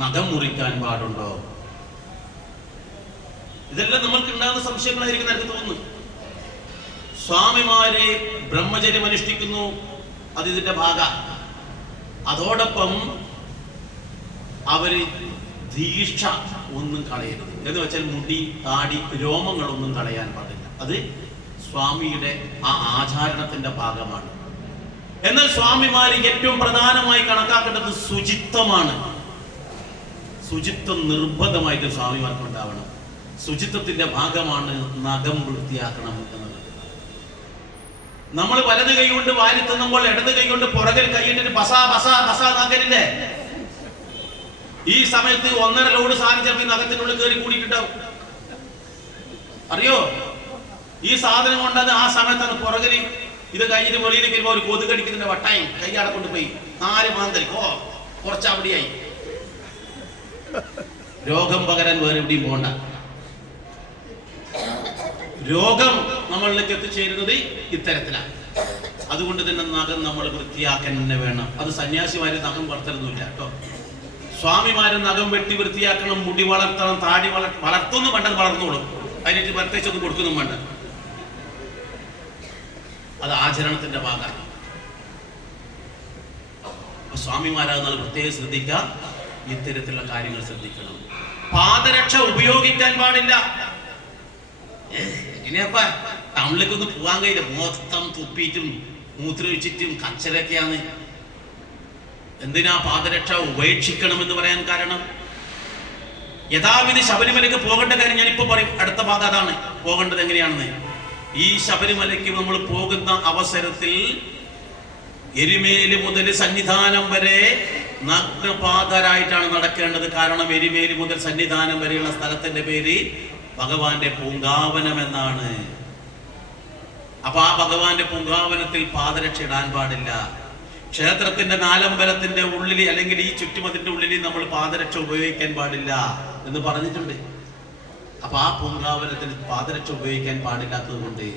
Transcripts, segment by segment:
നഖം മുറിക്കാൻ പാടുണ്ടോ? ഇതെല്ലാം നമ്മൾക്ക് ഉണ്ടാകുന്ന സംശയങ്ങളായിരിക്കും എനിക്ക് തോന്നുന്നു. സ്വാമിമാരെ ബ്രഹ്മചര്യം അനുഷ്ഠിക്കുന്നു, അത് ഇതിന്റെ ഭാഗ. അതോടൊപ്പം അവര് ദീക്ഷ ഒന്നും കളയരുത് എന്ന് വെച്ചാൽ മുടി, താടി, രോമങ്ങളൊന്നും കളയാൻ പാടില്ല. അത് സ്വാമിയുടെ ആ ആചാരണത്തിന്റെ ഭാഗമാണ്. എന്നാൽ സ്വാമിമാര് ഏറ്റവും പ്രധാനമായി കണക്കാക്കേണ്ടത് ശുചിത്വമാണ്. ശുചിത്വം നിർബന്ധമായിട്ട് സ്വാമിമാർക്ക് ഉണ്ടാവണം. ശുചിത്വത്തിന്റെ ഭാഗമാണ് നഖം വൃത്തിയാക്കണം എന്നത്. നമ്മൾ വലത് കൈ കൊണ്ട് വാരി തിന്നുമ്പോൾ ഇടത് കൈ കൊണ്ട് പുറകിൽ കൈയിട്ടിട്ട് ബസാ ബസാ ബസാ നഖരില്ലേ? ഈ സമയത്ത് 1.5 ലോഡ് സാധനം ചിലപ്പോൾ നഖത്തിനുള്ളിൽ കയറി കൂടിയിട്ടുണ്ടാവും. അറിയോ? ഈ സാധനം കൊണ്ടത് ആ സമയത്താണ് പുറകിൽ ഇത് കഴിഞ്ഞിട്ട് വെളിയിലേക്ക് വരുമ്പോൾ ഒരു കൊതുകടിക്കുന്നതിന്റെ വട്ടായി കൈ അവിടെ കൊണ്ടുപോയി 4 മാന്തരിക്കോ കുറച്ച് അവിടെയായി. രോഗം പകരാൻ വേറെ എവിടെയും പോകണ്ട. രോഗം നമ്മളിലേക്ക് എത്തിച്ചേരുന്നത് ഇത്തരത്തിലാണ്. അതുകൊണ്ട് തന്നെ നഖം നമ്മൾ വൃത്തിയാക്കാൻ തന്നെ വേണം. അത് സന്യാസിമാര് നഖം വളർത്തലൊന്നുമില്ല കേട്ടോ. സ്വാമിമാര് നഖം വെട്ടി വൃത്തിയാക്കണം, മുടി വളർത്തണം, താടി വളർത്തൊന്നും വേണ്ടത് വളർന്നോളും. അതിനേക്ക് പ്രത്യേകിച്ചൊന്നും കൊടുക്കൊന്നും വേണ്ട. അത് ആചരണത്തിന്റെ ഭാഗമാണ്. സ്വാമിമാരാകുന്നത് പ്രത്യേകം ശ്രദ്ധിക്കുക. ഇത്തരത്തിലുള്ള കാര്യങ്ങൾ ശ്രദ്ധിക്കണം. പാദരക്ഷ ഉപയോഗിക്കാൻ പാടില്ല. എങ്ങനെയപ്പ ടൗണിലേക്ക് ഒന്ന് പോകാൻ കഴിയില്ല, മൊത്തം തുപ്പിയിട്ടും മൂത്രമൊഴിച്ചിട്ടും കച്ചരൊക്കെയാണ്. എന്തിനാ പാദരക്ഷ ഉപേക്ഷിക്കണമെന്ന് പറയാൻ കാരണം? യഥാവിധി ശബരിമലയ്ക്ക് പോകേണ്ട കാര്യം ഞാനിപ്പോ പറയും. അടുത്ത ഭാഗം അതാണ്, പോകേണ്ടത് എങ്ങനെയാണെന്ന്. ഈ ശബരിമലയ്ക്ക് നമ്മൾ പോകുന്ന അവസരത്തിൽ എരുമേലി മുതൽ സന്നിധാനം വരെ നഗ്നപാതരായിട്ടാണ് നടക്കേണ്ടത്. കാരണം എരുമേലി മുതൽ സന്നിധാനം വരെയുള്ള സ്ഥലത്തിന്റെ പേര് ഭഗവാന്റെ പൂങ്കാവനം എന്നാണ്. അപ്പൊ ആ ഭഗവാന്റെ പൂങ്കാവനത്തിൽ പാദരക്ഷ ഇടാൻ പാടില്ല. ക്ഷേത്രത്തിന്റെ നാലമ്പലത്തിന്റെ ഉള്ളിൽ അല്ലെങ്കിൽ ഈ ചുറ്റുമതിന്റെ ഉള്ളിൽ നമ്മൾ പാദരക്ഷ ഉപയോഗിക്കാൻ പാടില്ല എന്ന് പറഞ്ഞിട്ടുണ്ട്. അപ്പൊ ആ പൂങ്കാവനത്തിൽ പാദരക്ഷ ഉപയോഗിക്കാൻ പാടില്ലാത്തത് കൊണ്ട്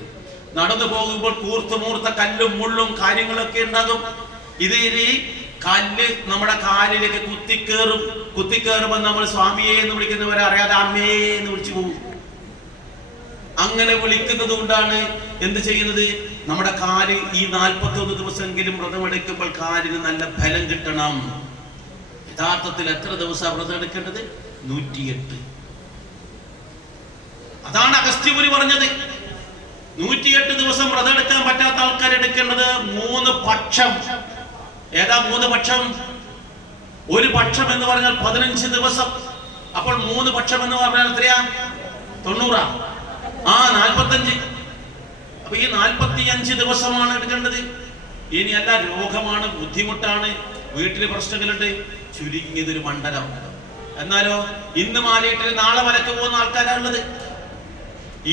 നടന്നു പോകുമ്പോൾ കൂർത്തുമൂർത്ത കല്ലും മുള്ളും കാര്യങ്ങളൊക്കെ ഉണ്ടാകും. ഇത് കല്ല് നമ്മുടെ കാലിലേക്ക് കുത്തിക്കേറുമ്പോൾ നമ്മൾ സ്വാമിയെ എന്ന് വിളിക്കുന്നവരെ അറിയാതെ അമ്മയെ എന്ന് വിളിച്ചു പോകും. അങ്ങനെ വിളിക്കുന്നത് കൊണ്ടാണ് എന്ത് ചെയ്യുന്നത്? നമ്മുടെ കാല് ഈ 41 ദിവസമെങ്കിലും വ്രതമെടുക്കുമ്പോൾ കാലിന് നല്ല ഫലം കിട്ടണം. യഥാർത്ഥത്തിൽ എത്ര ദിവസം വ്രതം എടുക്കേണ്ടത്? 108. അതാണ് അഗസ്ത്യമുനി പറഞ്ഞത്. 108 ദിവസം വ്രതം എടുക്കാൻ പറ്റാത്ത ആൾക്കാർ എടുക്കേണ്ടത് 3 പക്ഷം. ഏതാ 3 പക്ഷം? ഒരു പക്ഷം എന്ന് പറഞ്ഞാൽ 15 ദിവസം. അപ്പോൾ 3 പക്ഷം എന്ന് പറഞ്ഞാൽ എത്രയാ? 90. 45. അപ്പൊ ഈ 45 ദിവസമാണ് എടുക്കേണ്ടത്. ഇനി അല്ല, രോഗമാണ്, ബുദ്ധിമുട്ടാണ്, വീട്ടില് പ്രശ്നങ്ങളുണ്ട്, ചുരുങ്ങിയതൊരു മണ്ഡലം. എന്നാലോ ഇന്ന് മാലയിട്ടിട്ട് നാളെ മലക്ക് പോകുന്ന ആൾക്കാരാണുള്ളത്.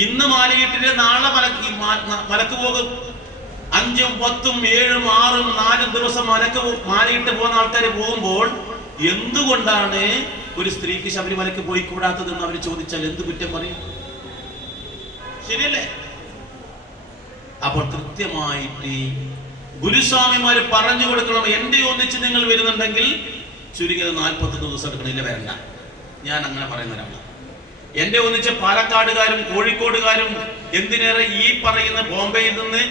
ഇന്ന് മാലയിട്ടിട്ട് നാളെ മലക്ക് പോകും. 5ഉം 10ഉം 7ഉം 6ഉം 4 ദിവസം മാലയിട്ട് പോകുന്ന ആൾക്കാർ പോകുമ്പോൾ എന്തുകൊണ്ടാണ് ഒരു സ്ത്രീക്ക് ശബരിമലക്ക് പോയി കൂടാത്തതെന്ന് അവർ ചോദിച്ചാൽ എന്ത് കുറ്റം പറയും? ശരിയല്ലേ? അപ്പോൾ കൃത്യമായിട്ട് ഗുരുസ്വാമിമാര് പറഞ്ഞു കൊടുക്കണം. എന്റെ ഒന്നിച്ച് നിങ്ങൾ വരുന്നുണ്ടെങ്കിൽ ചുരുങ്ങിയത് 41 ദിവസം എടുക്കണില്ല, വരണ്ട. ഞാൻ അങ്ങനെ പറയുന്ന ഒരാളാണ്. എന്റെ ഒന്നിച്ച് പാലക്കാടുകാരും കോഴിക്കോടുകാരും എന്തിനേറെ ഈ പറയുന്ന ബോംബെയിൽ നിന്ന്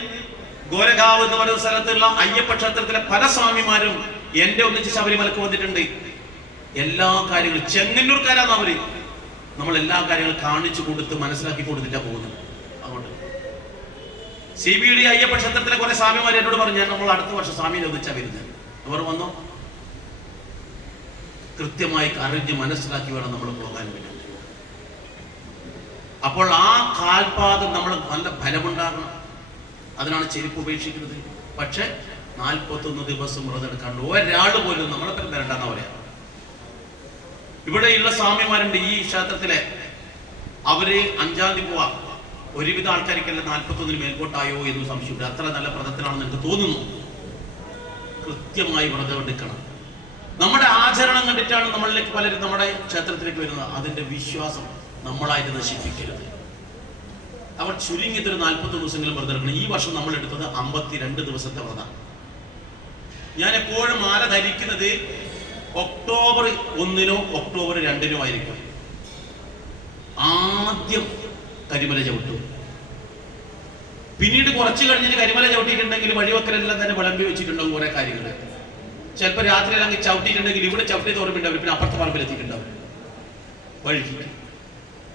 ഗോരഖാവ് എന്ന് പറയുന്ന സ്ഥലത്തുള്ള അയ്യപ്പ ക്ഷേത്രത്തിലെ പല സ്വാമിമാരും എന്റെ ഒന്നിച്ച് ശബരിമലക്ക് വന്നിട്ടുണ്ട്. എല്ലാ കാര്യങ്ങളും ചെങ്ങന്നൂർക്കാരാണ് അവര്. നമ്മൾ എല്ലാ കാര്യങ്ങളും കാണിച്ചു കൊടുത്ത് മനസ്സിലാക്കി കൊടുത്തിട്ടാ പോകുന്നത്. അതുകൊണ്ട് CBD അയ്യപ്പ ക്ഷേത്രത്തിലെ കുറെ സ്വാമിമാർ എന്നോട് പറഞ്ഞു, ഞാൻ നമ്മൾ അടുത്ത വർഷം സ്വാമിനെ ഒന്നിച്ചാ വരുന്നത്. അവർ വന്നോ? കൃത്യമായി അറിഞ്ഞ് മനസ്സിലാക്കി വേണം നമ്മൾ പോകാൻ വേണ്ടി. അപ്പോൾ ആ കാൽപാദം നമ്മൾ നല്ല ഫലമുണ്ടാകണം. അതിനാണ് ചെരുപ്പ് ഉപേക്ഷിക്കുന്നത്. പക്ഷെ 41 ദിവസം വ്രതം എടുക്കാണ്ട് ഒരാൾ പോലും നമ്മളെ പേര് വരണ്ടെന്നാ പറയാ. ഇവിടെയുള്ള സ്വാമിമാരുണ്ട് ഈ ക്ഷേത്രത്തിലെ, അവര് 5-ാം തീയതി പോവാ. ഒരുവിധ ആൾക്കാർക്കെല്ലാം 41 മേൽക്കോട്ടായോ എന്ന് സംശയമുണ്ട്. അത്ര നല്ല വ്രതത്തിലാണെന്ന് എനിക്ക് തോന്നുന്നു. കൃത്യമായി വ്രതം എടുക്കണം. നമ്മുടെ ആചരണം കണ്ടിട്ടാണ് നമ്മളിലേക്ക് പലരും നമ്മുടെ ക്ഷേത്രത്തിലേക്ക് വരുന്നത്. അതിന്റെ വിശ്വാസം നമ്മളായിട്ട് നശിപ്പിക്കരുത്. അവർ ചുരുങ്ങിയതൊരു 40 ദിവസങ്ങളും വ്രതം എടുക്കണം. ഈ വർഷം നമ്മൾ എടുത്തത് 52 ദിവസത്തെ വ്രതം. ഞാൻ എപ്പോഴും മാല ധരിക്കുന്നത് ഒക്ടോബർ 1 ഒക്ടോബർ 2 ആയിരിക്കും ആദ്യം കരിമല ചവിട്ടും. പിന്നീട് കുറച്ച് കഴിഞ്ഞിട്ട് കരിമല ചവിട്ടിയിട്ടുണ്ടെങ്കിൽ വഴിവെക്കലെല്ലാം തന്നെ വിളമ്പി വെച്ചിട്ടുണ്ടാവും കുറെ കാര്യങ്ങൾ. ചിലപ്പോൾ രാത്രിയിൽ അങ്ങ് ചവിട്ടിയിട്ടുണ്ടെങ്കിൽ ഇവിടെ ചവിട്ടി തോർമ്മിണ്ടാവും, പിന്നെ അപ്പുറത്തെ പറമ്പിലെത്തിയിട്ടുണ്ടാവും വഴിക്ക്.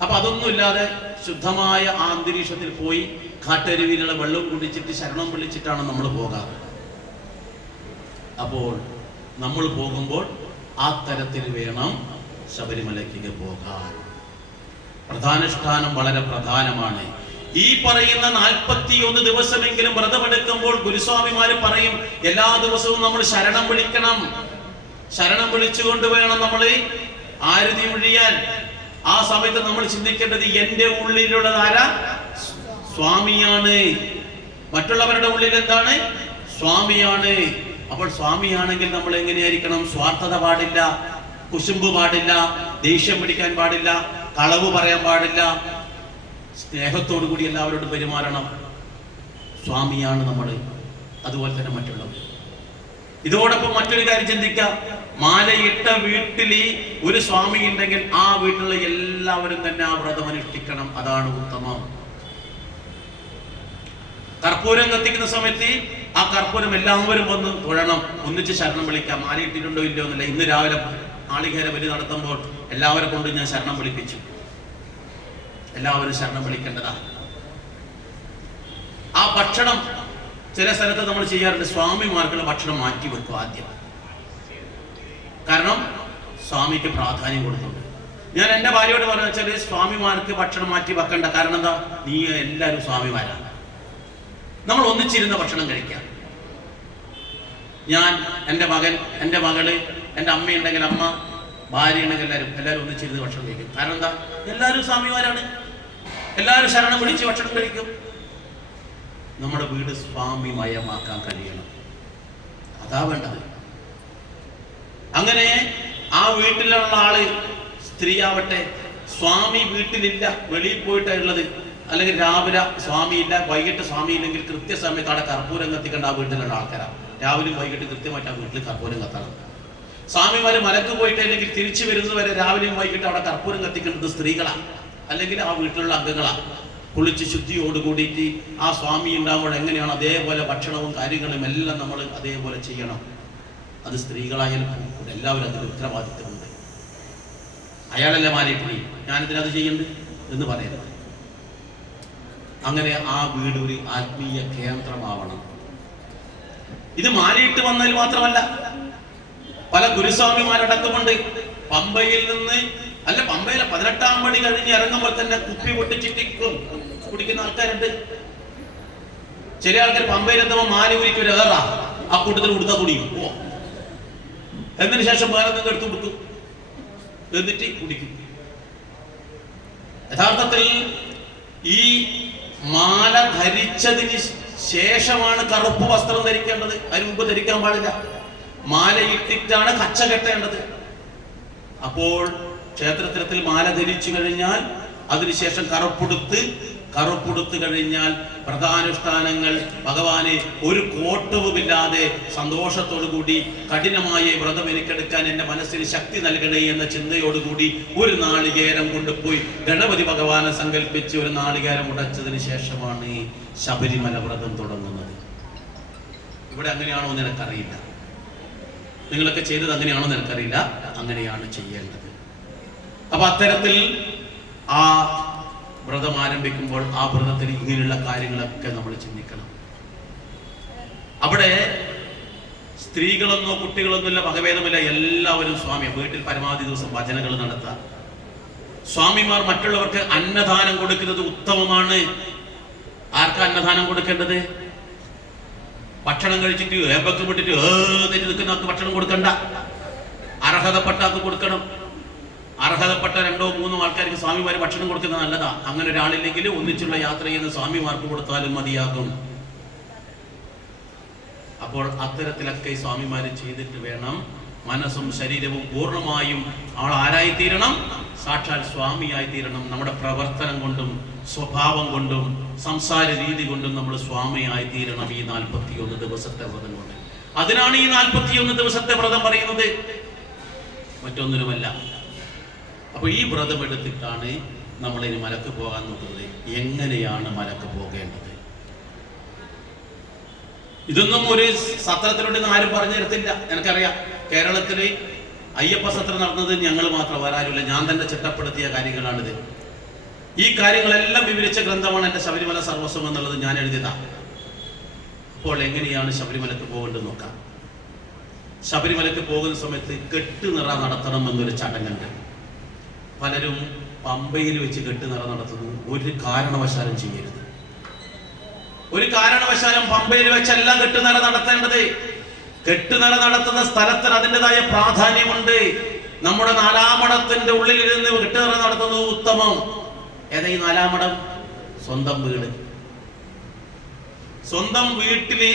അപ്പൊ അതൊന്നും ഇല്ലാതെ ശുദ്ധമായ ആ അന്തരീക്ഷത്തിൽ പോയി കാട്ടരുവിയിലുള്ള വെള്ളം കുടിച്ചിട്ട് ശരണം വിളിച്ചിട്ടാണ് നമ്മൾ പോകാറ്. അപ്പോൾ നമ്മൾ പോകുമ്പോൾ ആ തരത്തിൽ വേണം ശബരിമലയ്ക്ക് പോകാൻ. പ്രധാനുഷ്ഠാനം വളരെ പ്രധാനമാണ്. ഈ പറയുന്ന 41 ദിവസമെങ്കിലും വ്രതമെടുക്കുമ്പോൾ ഗുരുസ്വാമിമാര് പറയും എല്ലാ ദിവസവും നമ്മൾ ശരണം വിളിക്കണം. ശരണം വിളിച്ചുകൊണ്ട് വേണം നമ്മൾ ആരതി ഒഴിയാൻ. ആ സമയത്ത് നമ്മൾ ചിന്തിക്കേണ്ടത് എന്റെ ഉള്ളിലുള്ളത് ആരാ? സ്വാമിയാണ്. മറ്റുള്ളവരുടെ ഉള്ളിൽ എന്താണ്? സ്വാമിയാണ്. അപ്പോൾ സ്വാമിയാണെങ്കിൽ നമ്മൾ എങ്ങനെയായിരിക്കണം? സ്വാർത്ഥത പാടില്ല, കുശുമ്പ് പാടില്ല, ദേഷ്യം പിടിക്കാൻ പാടില്ല, കളവ് പറയാൻ പാടില്ല, സ്നേഹത്തോടു കൂടി എല്ലാവരോടും പെരുമാറണം. സ്വാമിയാണ് നമ്മൾ, അതുപോലെ തന്നെ മറ്റുള്ളവർ. ഇതോടൊപ്പം മറ്റൊരു കാര്യം ചിന്തിക്കാം. മാലയിട്ട വീട്ടിൽ ഒരു സ്വാമി ഉണ്ടെങ്കിൽ ആ വീട്ടിലുള്ള എല്ലാവരും തന്നെ ആ വ്രതം അനുഷ്ഠിക്കണം. അതാണ് ഉത്തമം. കർപ്പൂരം കത്തിക്കുന്ന സമയത്ത് ആ കർപ്പൂരം എല്ലാവരും വന്ന് തൊഴണം, ഒന്നിച്ച് ശരണം വിളിക്കാം. മാലയിട്ടിട്ടുണ്ടോ ഇല്ലയോ എന്നല്ല. ഇന്ന് രാവിലെ നാളികേര ബലി നടത്തുമ്പോൾ എല്ലാവരെ കൊണ്ട് ഞാൻ ശരണം വിളിപ്പിച്ചു. എല്ലാവരും ശരണം വിളിക്കേണ്ടതാ. ആ ഭക്ഷണം ചില സ്ഥലത്ത് നമ്മൾ ചെയ്യാറുണ്ട്. സ്വാമിമാർക്കുള്ള ഭക്ഷണം മാറ്റി വെക്കും ആദ്യം. കാരണം സ്വാമിക്ക് പ്രാധാന്യം കൊടുക്കുന്നുണ്ട്. ഞാൻ എൻ്റെ ഭാര്യയോട് പറഞ്ഞു വെച്ചാൽ സ്വാമിമാർക്ക് ഭക്ഷണം മാറ്റി വെക്കണ്ട. കാരണം എന്താ? നീ എല്ലാവരും സ്വാമിമാരാണ്. നമ്മൾ ഒന്നിച്ചിരുന്ന ഭക്ഷണം കഴിക്കാം. ഞാൻ, എൻ്റെ മകൻ, എൻ്റെ മകള്, എൻ്റെ അമ്മയുണ്ടെങ്കിൽ അമ്മ, ഭാര്യ ഉണ്ടെങ്കിൽ എല്ലാവരും ഒന്നിച്ചിരുന്ന് ഭക്ഷണം കഴിക്കും. കാരണം എന്താ? എല്ലാവരും സ്വാമിമാരാണ്. എല്ലാവരും ശരണം വിളിച്ച് ഭക്ഷണം കഴിക്കും. നമ്മുടെ വീട് സ്വാമിമയമാക്കാൻ കഴിയണം. അതാ വേണ്ടത്. അങ്ങനെ ആ വീട്ടിലുള്ള ആള്, സ്ത്രീ ആവട്ടെ, സ്വാമി വീട്ടിലില്ല, വെളിയിൽ പോയിട്ടുള്ളത്, അല്ലെങ്കിൽ രാവിലെ സ്വാമി ഇല്ല, വൈകിട്ട് സ്വാമി ഇല്ലെങ്കിൽ കൃത്യസമയത്ത് അവിടെ കർപ്പൂരം കത്തിക്കേണ്ട ആ വീട്ടിലുള്ള ആൾക്കാരാണ്. രാവിലെ വൈകിട്ട് കൃത്യമായിട്ട് ആ വീട്ടിൽ കർപ്പൂരം കത്തണം. സ്വാമിമാര് മലക്ക് പോയിട്ട് അല്ലെങ്കിൽ തിരിച്ചു വരുന്നവരെ രാവിലെയും വൈകിട്ട് അവിടെ കർപ്പൂരം കത്തിക്കേണ്ടത് സ്ത്രീകളാണ്, അല്ലെങ്കിൽ ആ വീട്ടിലുള്ള അംഗങ്ങളാണ്. കുളിച്ച് ശുദ്ധിയോടുകൂടിയിട്ട് ആ സ്വാമി ഉണ്ടാകുമ്പോൾ എങ്ങനെയാണ് അതേപോലെ ഭക്ഷണവും കാര്യങ്ങളും എല്ലാം നമ്മൾ അതേപോലെ ചെയ്യണം. അത് സ്ത്രീകളായാലും എല്ലാവരും അതിന് ഉത്തരവാദിത്തമുണ്ട്. അയാളല്ല മാറിയിട്ട് ഞാനിതിനത് ചെയ്യണ്ട് എന്ന് പറയുന്നത്. അങ്ങനെ ആ വീട് ഒരു ആത്മീയ കേന്ദ്രമാവണം. ഇത് മാലയിട്ട് വന്നതിൽ മാത്രമല്ല, പല ഗുരുസ്വാമിമാരടക്കമുണ്ട് പമ്പയിൽ നിന്ന്, അല്ല പമ്പയിലെ 18-ാം പടി കഴിഞ്ഞ് ഇറങ്ങുമ്പോൾ തന്നെ കുപ്പി പൊട്ടിച്ചിട്ട് കുടിക്കുന്ന ആൾക്കാരുണ്ട്. ചില ആൾക്കാർ പമ്പയിലെത്തുമ്പോൾ മാല ഊരിക്ക് ഒരു ഏറാ ആ കൂട്ടത്തിൽ കൊടുത്താൽ കുടിക്കും. എന്നതിന് ശേഷം വേറെ എന്തെങ്കിലും എടുത്ത് കൊടുക്കും, എന്നിട്ട് കുടിക്കും. യഥാർത്ഥത്തിൽ ഈ മാല ധരിച്ചതിന് ശേഷമാണ് കറുപ്പ് വസ്ത്രം ധരിക്കേണ്ടത്. അതിന് മുമ്പ് ധരിക്കാൻ പാടില്ല. മാലയിട്ടിട്ടാണ് കച്ച കെട്ടേണ്ടത്. അപ്പോൾ ക്ഷേത്രത്തിൽ മാല ധരിച്ചു കഴിഞ്ഞാൽ അതിനുശേഷം കറുപ്പെടുത്ത് കഴിഞ്ഞാൽ വ്രതാനുഷ്ഠാനങ്ങൾ ഭഗവാനെ ഒരു കോട്ടവുമില്ലാതെ സന്തോഷത്തോടു കൂടി കഠിനമായ വ്രതം എനിക്കെടുക്കാൻ എൻ്റെ മനസ്സിന് ശക്തി നൽകണേ എന്ന ചിന്തയോടുകൂടി ഒരു നാളികേരം കൊണ്ടുപോയി ഗണപതി ഭഗവാനെ സങ്കല്പിച്ച് ഒരു നാളികേരം ഉടച്ചതിന് ശേഷമാണ് ശബരിമല വ്രതം തുടങ്ങുന്നത്. ഇവിടെ അങ്ങനെയാണോ എന്ന് എനിക്കറിയില്ല. നിങ്ങളൊക്കെ ചെയ്തത് അങ്ങനെയാണോ എന്ന് എനിക്കറിയില്ല. അങ്ങനെയാണ് ചെയ്യേണ്ടത്. അപ്പൊ അത്തരത്തിൽ ആ വ്രതം ആരംഭിക്കുമ്പോൾ ആ വ്രതത്തിൽ ഇങ്ങനെയുള്ള കാര്യങ്ങളൊക്കെ നമ്മൾ ചിന്തിക്കണം. അവിടെ സ്ത്രീകളെന്നോ കുട്ടികളൊന്നുമില്ല, വകഭേദമില്ല, എല്ലാവരും സ്വാമി. വീട്ടിൽ പരമാവധി ദിവസം ഭജനകൾ നടത്തുക. സ്വാമിമാർ മറ്റുള്ളവർക്ക് അന്നദാനം കൊടുക്കുന്നത് ഉത്തമമാണ്. ആർക്കാ അന്നദാനം കൊടുക്കേണ്ടത്? ഭക്ഷണം കഴിച്ചിട്ട് ഏമ്പക്കം വിട്ടിട്ട് നിൽക്കുന്ന ആൾക്ക് ഭക്ഷണം കൊടുക്കണ്ട. അർഹതപ്പെട്ട ആൾക്ക് കൊടുക്കണം. അർഹതപ്പെട്ട 2-3 ആൾക്കാർക്ക് സ്വാമിമാർ ഭക്ഷണം കൊടുക്കുന്നത് നല്ലതാ. അങ്ങനെ ഒരാളില്ലെങ്കിൽ ഒന്നിച്ചുള്ള യാത്ര ചെയ്യുന്ന സ്വാമിമാർക്ക് കൊടുത്താലും മതിയാകും. അപ്പോൾ അത്തരത്തിലൊക്കെ സ്വാമിമാർ ചെയ്തിട്ട് വേണം മനസ്സും ശരീരവും പൂർണ്ണമായും ആൾ ആരായിത്തീരണം? സാക്ഷാൽ സ്വാമിയായി തീരണം. നമ്മുടെ പ്രവർത്തനം കൊണ്ടും സ്വഭാവം കൊണ്ടും സംസാര രീതി കൊണ്ടും നമ്മൾ സ്വാമിയായി തീരണം. ഈ 41 ദിവസത്തെ വ്രതം കൊണ്ട്. അതിനാണ് ഈ 41 ദിവസത്തെ വ്രതം പറയുന്നത്. മറ്റൊന്നിനുമല്ല. അപ്പൊ ഈ വ്രതം എടുത്തിട്ടാണ് നമ്മളിനി മലക്ക് പോകാൻ നോക്കുന്നത്. എങ്ങനെയാണ് മലക്ക് പോകേണ്ടത്? ഇതൊന്നും ഒരു സത്രത്തിലൂടെ ആരും പറഞ്ഞു തരത്തില്ല. എനിക്കറിയാം, കേരളത്തില് അയ്യപ്പ സത്രം നടന്നത് ഞങ്ങൾ മാത്രം, വരാറില്ല. ഞാൻ തന്നെ ചിട്ടപ്പെടുത്തിയ കാര്യങ്ങളാണിത്. ഈ കാര്യങ്ങളെല്ലാം വിവരിച്ച ഗ്രന്ഥമാണ് എൻ്റെ ശബരിമല സർവസ്വം എന്നുള്ളത് ഞാൻ എഴുതിയതാണ്. അപ്പോൾ എങ്ങനെയാണ് ശബരിമലക്ക് പോകേണ്ടത് നോക്കാം. ശബരിമലക്ക് പോകുന്ന സമയത്ത് കെട്ടുനിറ നടത്തണം എന്നൊരു ചടങ്ങുണ്ട്. പലരും പമ്പയിൽ വെച്ച് കെട്ടുനിറ നടത്തുന്നു. ഒരു കാരണവശാലും ചെയ്യരുത്. ഒരു കാരണവശാലും പമ്പയിൽ വെച്ചല്ല കെട്ടുനിറ നടത്തേണ്ടത്. കെട്ടുനിറ നടത്തുന്ന സ്ഥലത്തിന് അതിൻ്റെതായ പ്രാധാന്യമുണ്ട്. നമ്മുടെ നാലാമടത്തിന്റെ ഉള്ളിലിരുന്ന് കെട്ടുനിറ നടത്തുന്നത് ഉത്തമം. ഏതാ ഈ നാലാമടം? സ്വന്തം വീട്. സ്വന്തം വീട്ടില്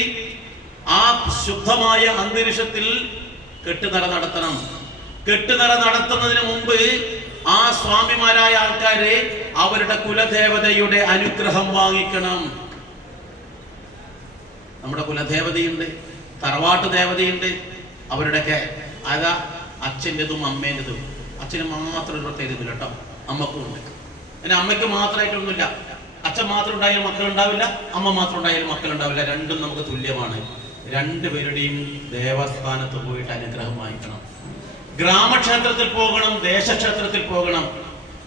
ആ ശുദ്ധമായ അന്തരീക്ഷത്തിൽ കെട്ടുനിറ നടത്തണം. കെട്ടുനിറ നടത്തുന്നതിന് മുമ്പ് ആ സ്വാമിമാരായ ആൾക്കാര് അവരുടെ കുലദേവതയുടെ അനുഗ്രഹം വാങ്ങിക്കണം. നമ്മുടെ കുലദേവതയുണ്ട്, തറവാട്ട് ദേവതയുണ്ട്. അവരുടെയൊക്കെ അതാ അച്ഛൻ്റെതും അമ്മേൻ്റെതും. അച്ഛന് മാത്രം ഒരു പ്രത്യേകത കേട്ടോ, അമ്മക്കും ഉണ്ട്. പിന്നെ അമ്മയ്ക്ക് മാത്രമായിട്ടൊന്നുമില്ല. അച്ഛൻ മാത്രം ഉണ്ടായാലും മക്കളുണ്ടാവില്ല, അമ്മ മാത്രം ഉണ്ടായാലും മക്കളുണ്ടാവില്ല. രണ്ടും നമുക്ക് തുല്യമാണ്. രണ്ടുപേരുടെയും ദേവസ്ഥാനത്ത് പോയിട്ട് അനുഗ്രഹം വാങ്ങിക്കണം. ഗ്രാമക്ഷേത്രത്തിൽ പോകണം, ദേശക്ഷേത്രത്തിൽ പോകണം.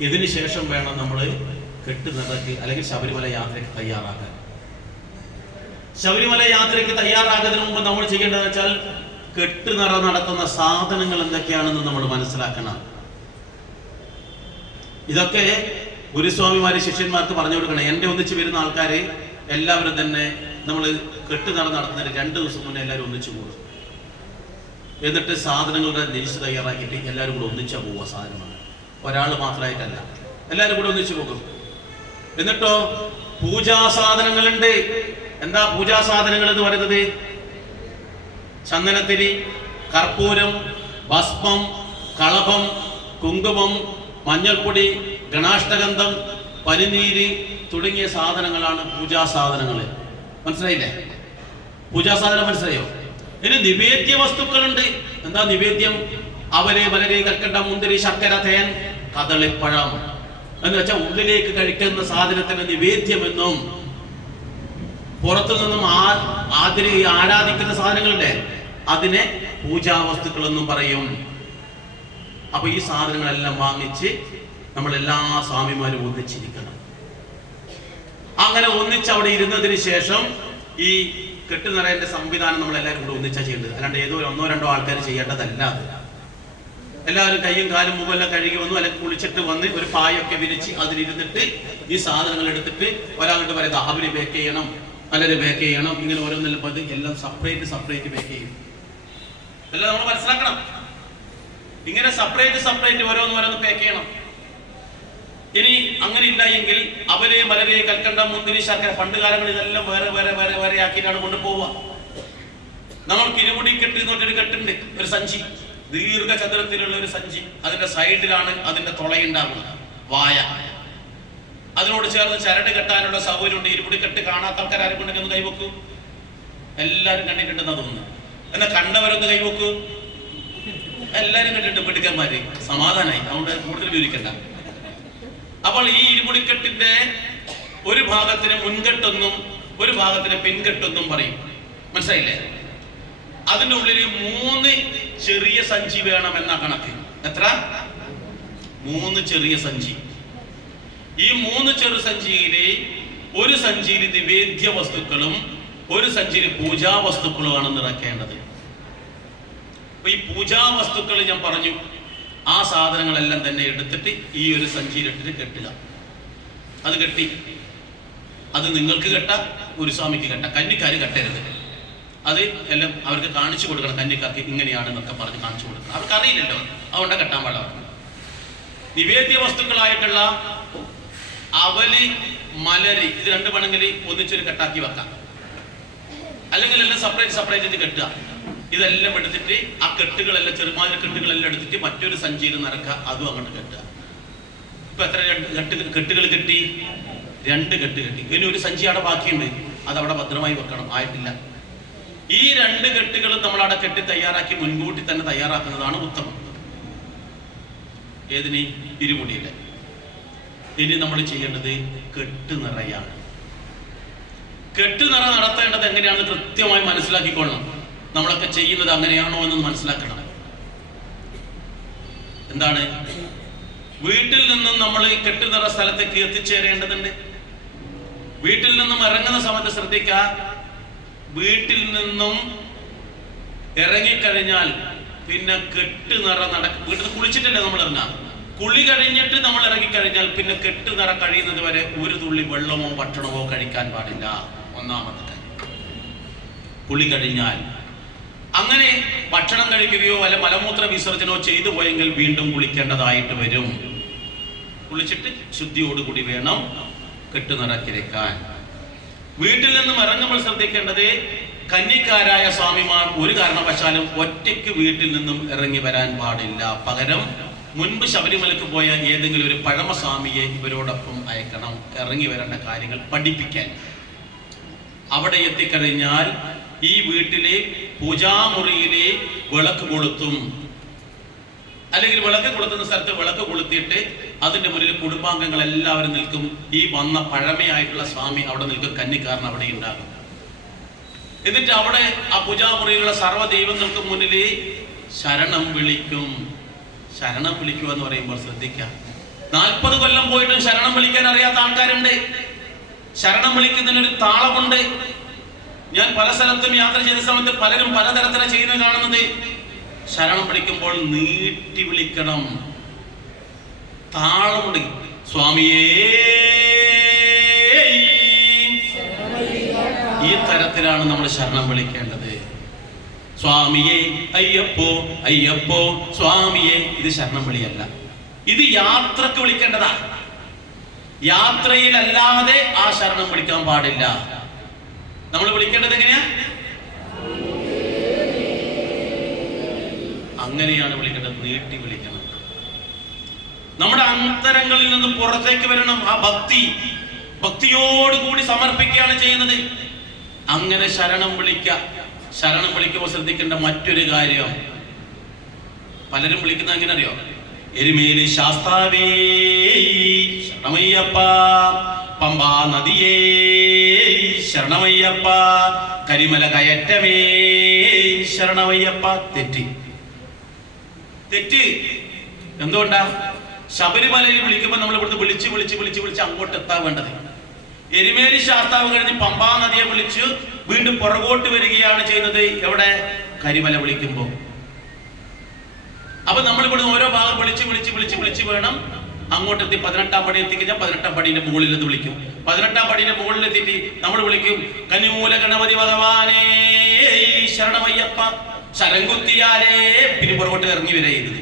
ഇതിന് ശേഷം വേണം നമ്മൾ കെട്ടുനിറക്ക് അല്ലെങ്കിൽ ശബരിമല യാത്രയ്ക്ക് തയ്യാറാക്കാൻ. ശബരിമല യാത്രയ്ക്ക് തയ്യാറാക്കുന്നതിന് മുമ്പ് നമ്മൾ ചെയ്യേണ്ടത് വെച്ചാൽ കെട്ടുനിറ നടത്തുന്ന സാധനങ്ങൾ എന്തൊക്കെയാണെന്ന് നമ്മൾ മനസ്സിലാക്കണം. ഇതൊക്കെ ഗുരുസ്വാമിമാര് ശിഷ്യന്മാർക്ക് പറഞ്ഞു കൊടുക്കണം. എൻ്റെ ഒന്നിച്ച് വരുന്ന ആൾക്കാര് എല്ലാവരും തന്നെ നമ്മൾ കെട്ടുനിറ നടത്തുന്നതിന് 2 ദിവസം മുന്നേ എല്ലാവരും ഒന്നിച്ചു കൂടും. എന്നിട്ട് സാധനങ്ങളുടെ ലിസ്റ്റ് തയ്യാറാക്കിയിട്ട് എല്ലാവരും കൂടെ ഒന്നിച്ചാ പോവുക. സാധനമാണ് ഒരാൾ മാത്രമായിട്ടല്ല, എല്ലാവരും കൂടെ ഒന്നിച്ചു പോകും. എന്നിട്ടോ പൂജാ സാധനങ്ങളുണ്ട്. എന്താ പൂജാ സാധനങ്ങൾ എന്ന് പറയുന്നത്? ചന്ദനത്തിരി, കർപ്പൂരം, ഭസ്മം, കളഭം, കുങ്കുമം, മഞ്ഞൾപ്പൊടി, ഗണാഷ്ടഗന്ധം, പനിനീര് തുടങ്ങിയ സാധനങ്ങളാണ് പൂജാ സാധനങ്ങൾ. മനസ്സിലായില്ലേ? പൂജാ സാധനം മനസ്സിലായോ? ഇനി നിവേദ്യ വസ്തുക്കളുണ്ട്. എന്താ നിവേദ്യം? അവല്, മലര്, കൽക്കണ്ട, മുന്തിരി, ശർക്കര, തേൻ, കദളിപ്പഴം എന്ന് വെച്ചാൽ ഉള്ളിലേക്ക് കഴിക്കുന്ന സാധനത്തിന് നിവേദ്യമെന്നും പുറത്തു നിന്നും ആരാധിക്കുന്ന സാധനങ്ങളുടെ അതിനെ പൂജാ വസ്തുക്കൾ എന്നും പറയും. അപ്പൊ ഈ സാധനങ്ങളെല്ലാം വാങ്ങിച്ച് നമ്മളെല്ലാ സ്വാമിമാരും ഒന്നിച്ചിരിക്കണം. അങ്ങനെ ഒന്നിച്ച് അവിടെ ഇരുന്നതിന് ശേഷം ഈ കെട്ടുനിറയുടെ സംവിധാനം നമ്മളെല്ലാവരും കൂടെ ഒന്നിച്ചാ ചെയ്യേണ്ടത്. അല്ലാണ്ട് ഏതോ 1-2 ആൾക്കാർ ചെയ്യേണ്ടതല്ല. അത് എല്ലാവരും കയ്യും കാലും മുഖമെല്ലാം കഴുകി വന്നു, അല്ലെങ്കിൽ കുളിച്ചിട്ട് വന്ന് ഒരു പായൊക്കെ വിരിച്ച് അതിലിരുന്നിട്ട് ഈ സാധനങ്ങൾ എടുത്തിട്ട് ഒരാളുടെ പറയുന്നത് അവര് ബേക്ക് ചെയ്യണം, അല്ലെങ്കിൽ ബേക്ക് ചെയ്യണം, ഇങ്ങനെ ഓരോന്നെല്ലാം എല്ലാം സെപ്പറേറ്റ് ബേക്ക് ചെയ്യും. എല്ലാം നമ്മൾ മനസ്സിലാക്കണം. ഇങ്ങനെ സെപ്പറേറ്റ് ഓരോന്ന് ബേക്ക് ചെയ്യണം. ഇനി അങ്ങനെ ഇല്ല എങ്കിൽ അവര് മലരെ, കൽക്കണ്ട, മുന്തിരി, ശർക്കര, പണ്ട് കാലങ്ങളിൽ ഇതെല്ലാം വേറെ ആക്കിയിട്ടാണ് കൊണ്ടുപോവുക. നമ്മൾക്ക് ഇരുമുടിക്കെട്ട് എന്ന് പറഞ്ഞൊരു കെട്ടുണ്ട്, ഒരു സഞ്ചി, ദീർഘചതുരത്തിലുള്ള ഒരു സഞ്ചി. അതിന്റെ സൈഡിലാണ് അതിന്റെ തുളയുണ്ടാകുന്നത്, വായ. അതിനോട് ചേർന്ന് ചരട് കെട്ടാനുള്ള സൗകര്യമുണ്ട്. ഇരുമുടിക്കെട്ട് കാണാത്ത ആൾക്കാർ ആരും കൊണ്ടെന്ന് കൈവെക്കൂ. എല്ലാരും കണ്ടിട്ടുണ്ടെന്ന് തോന്നുന്നു. എന്നാൽ കണ്ടവരൊന്ന് കൈവെക്കൂ. എല്ലാരും കണ്ടിട്ട് പിടിക്കന്മാര്. സമാധാനമായി, അതുകൊണ്ട് കൂടുതൽ വിവരിക്കണ്ട. അപ്പോൾ ഈ ഇരുമുടിക്കെട്ടിന്റെ ഒരു ഭാഗത്തിന് മുൻകെട്ടെന്നും ഒരു ഭാഗത്തിന് പിൻകെട്ടെന്നും പറയും. മനസ്സിലായില്ലേ? അതിൻ്റെ ഉള്ളിൽ 3 ചെറിയ സഞ്ചി വേണമെന്ന കണക്ക്. എത്ര? 3 ചെറിയ സഞ്ചി. ഈ 3 ചെറു സഞ്ചിയില് ഒരു സഞ്ചിയിൽ നിവേദ്യ വസ്തുക്കളും ഒരു സഞ്ചിയിൽ പൂജാ വസ്തുക്കളുമാണ് നിറയ്ക്കേണ്ടത്. അപ്പൊ ഈ പൂജാ വസ്തുക്കൾ ഞാൻ പറഞ്ഞു, ആ സാധനങ്ങളെല്ലാം തന്നെ എടുത്തിട്ട് ഈ ഒരു സഞ്ചിയിലിട്ടിട്ട് കെട്ടുക. അത് കെട്ടി അത് നിങ്ങൾക്ക് കെട്ടാം, ഗുരുസ്വാമിക്ക് കെട്ടാം. കന്നിക്കാര് കെട്ടരുത്. അത് എല്ലാം അവർക്ക് കാണിച്ചു കൊടുക്കണം. കന്നിക്കാർക്ക് ഇങ്ങനെയാണെന്നൊക്കെ പറഞ്ഞ് കാണിച്ചു കൊടുക്കണം. അവർക്ക് അറിയില്ലല്ലോ, അതുകൊണ്ട് കെട്ടാൻ പാടില്ല. നിവേദ്യ വസ്തുക്കളായിട്ടുള്ള അവല്, മലരി, ഇത് 2 വേണമെങ്കിൽ ഒന്നിച്ചൊരു കെട്ടാക്കി വെക്കാം. അല്ലെങ്കിൽ എല്ലാം സെപ്പറേറ്റ് കെട്ടുക. ഇതെല്ലാം എടുത്തിട്ട് ആ കെട്ടുകളെല്ലാം, ചെറുമാതിരി കെട്ടുകളെല്ലാം എടുത്തിട്ട് മറ്റൊരു സഞ്ചിയിൽ നിറക്കുക. അതും അങ്ങോട്ട് കെട്ടുക. ഇപ്പൊ എത്ര കെട്ടുകൾ കെട്ടി? 2 കെട്ട് കെട്ടി. ഇനി ഒരു സഞ്ചി അവിടെ ബാക്കിയുണ്ട്, അത് അവിടെ ഭദ്രമായി വെക്കണം. ആയിട്ടില്ല. ഈ 2 കെട്ടുകളും നമ്മൾ അവിടെ കെട്ടി തയ്യാറാക്കി മുൻകൂട്ടി തന്നെ തയ്യാറാക്കുന്നതാണ് ഉത്തമം. ഏതിന്? ഇരുമുടിയുടെ. ഇനി നമ്മൾ ചെയ്യേണ്ടത് കെട്ടുനിറയാണ്. കെട്ടുനിറ നടത്തേണ്ടത് എങ്ങനെയാണെന്ന് കൃത്യമായി മനസ്സിലാക്കിക്കൊള്ളണം. നമ്മളൊക്കെ ചെയ്യുന്നത് അങ്ങനെയാണോ എന്ന് മനസ്സിലാക്കണം. എന്താണ്? വീട്ടിൽ നിന്നും നമ്മൾ കെട്ടുനിറ സ്ഥലത്തേക്ക് എത്തിച്ചേരേണ്ടതുണ്ട്. വീട്ടിൽ നിന്നും ഇറങ്ങുന്ന സമയത്ത് ശ്രദ്ധിക്കുക, വീട്ടിൽ നിന്നും ഇറങ്ങിക്കഴിഞ്ഞാൽ പിന്നെ കെട്ടുനിറ വീട്ടിൽ കുളിച്ചിട്ടല്ലേ നമ്മൾ ഇറങ്ങാം. കുളി കഴിഞ്ഞിട്ട് നമ്മൾ ഇറങ്ങിക്കഴിഞ്ഞാൽ പിന്നെ കെട്ടുനിറ കഴിയുന്നത് വരെ ഒരു തുള്ളി വെള്ളമോ ഭക്ഷണമോ കഴിക്കാൻ പാടില്ല. ഒന്നാമത്തെ കാര്യം. കുളി കഴിഞ്ഞാൽ അങ്ങനെ ഭക്ഷണം കഴിക്കുകയോ അല്ല മലമൂത്ര വിസർജനമോ ചെയ്തു പോയെങ്കിൽ വീണ്ടും കുളിക്കേണ്ടതായിട്ട് വരും. കുളിച്ചിട്ട് ശുദ്ധിയോടുകൂടി വേണം കെട്ടുനിറക്കിരക്കാൻ. വീട്ടിൽ നിന്നും ഇറങ്ങുമ്പോൾ ശ്രദ്ധിക്കേണ്ടത്, കന്യക്കാരായ സ്വാമിമാർ ഒരു കാരണവശാലും ഒറ്റയ്ക്ക് വീട്ടിൽ നിന്നും ഇറങ്ങി വരാൻ പാടില്ല. പകരം മുൻപ് ശബരിമലക്ക് പോയ ഏതെങ്കിലും ഒരു പഴമസ്വാമിയെ ഇവരോടൊപ്പം അയക്കണം, ഇറങ്ങി വരേണ്ട കാര്യങ്ങൾ പഠിപ്പിക്കാൻ. അവിടെ എത്തിക്കഴിഞ്ഞാൽ ഈ വീട്ടിലെ പൂജാമുറിയിലെ വിളക്ക് കൊളുത്തും, അല്ലെങ്കിൽ വിളക്ക് കൊളുത്തുന്ന സ്ഥലത്ത് വിളക്ക് കൊളുത്തിയിട്ട് അതിന്റെ മുന്നിൽ കുടുംബാംഗങ്ങൾ എല്ലാവരും നിൽക്കും. ഈ വന്ന പഴമയായിട്ടുള്ള സ്വാമി അവിടെ നിൽക്കും, കന്നിക്കാരൻ അവിടെ ഉണ്ടാകും. എന്നിട്ട് അവിടെ ആ പൂജാമുറിയിലുള്ള സർവ്വ ദൈവങ്ങൾക്ക് മുന്നിൽ ശരണം വിളിക്കും. ശരണം വിളിക്കുക എന്ന് പറയുമ്പോൾ ശ്രദ്ധിക്കാം, 40 കൊല്ലം പോയിട്ടും ശരണം വിളിക്കാൻ അറിയാത്ത ആൾക്കാരുണ്ട്. ശരണം വിളിക്കുന്നതിനൊരു താളമുണ്ട്. ഞാൻ പല സ്ഥലത്തും യാത്ര ചെയ്ത സമയത്ത് പലരും പലതരത്തിലാണ് ചെയ്യുന്നത് കാണുന്നത്. ശരണം വിളിക്കുമ്പോൾ നീട്ടി വിളിക്കണം, താളമുണ്ട്. സ്വാമിയേ, ഈ തരത്തിലാണ് നമ്മൾ ശരണം വിളിക്കേണ്ടത്. സ്വാമിയേ അയ്യപ്പോ അയ്യപ്പോ സ്വാമിയേ. ഇത് ശരണം വിളിയല്ല, ഇത് യാത്രക്ക് വിളിക്കേണ്ടതാ. യാത്രയിലല്ലാതെ ആ ശരണം വിളിക്കാൻ പാടില്ല. നമ്മൾ വിളിക്കേണ്ടത് എങ്ങനെയാ? അങ്ങനെയാണ് വിളിക്കേണ്ടത്, നീട്ടി വിളിക്കണം. നമ്മുടെ അന്തരങ്ങളിൽ നിന്ന് പുറത്തേക്ക് വരണം ആ ഭക്തിയോടുകൂടി സമർപ്പിക്കുകയാണ് ചെയ്യുന്നത്. അങ്ങനെ ശരണം വിളിക്കുമ്പോൾ ശ്രദ്ധിക്കേണ്ട മറ്റൊരു കാര്യം, പലരും വിളിക്കുന്നത് എങ്ങനെ അറിയോ? എരുമേലി ശാസ്താവേ ശരണമയ്യപ്പ, പമ്പാ നദിയേ ശരണമയ്യപ്പ, കരിമല കയറ്റമേ ശരണമയ്യപ്പ. തെറ്റ്. എന്തുകൊണ്ടാ? ശബരിമലയിൽ വിളിക്കുമ്പോൾ നമ്മൾ ഇവിടുന്ന് വിളിച്ച് അങ്ങോട്ട് എത്താൻ വേണ്ടത്. എരുമേലി ശാസ്താവ് കഴിഞ്ഞ് പമ്പാ നദിയെ വിളിച്ച് വീണ്ടും പുറകോട്ട് വരികയാണ് ചെയ്യുന്നത്. എവിടെ? കരിമല വിളിക്കുമ്പോൾ. അപ്പൊ നമ്മൾ ഇവിടുന്ന് ഓരോ ഭാഗം വിളിച്ച് വേണം അങ്ങോട്ട് എത്തി. 18-ാം പടി എത്തിക്കഴിഞ്ഞാൽ 18-ാം പടിയുടെ മുകളിൽ നിന്ന് വിളിക്കും. 18-ാം പടിയുടെ മുകളിൽ എത്തിയിട്ട് നമ്മൾ വിളിക്കും, കന്നിമൂല ഗണപതി ഭഗവാനേ ശരണമയ്യപ്പ, ശരംകുത്തിയാലേ. പിന്നെ പുറകോട്ട് ഇറങ്ങി വരരുത്.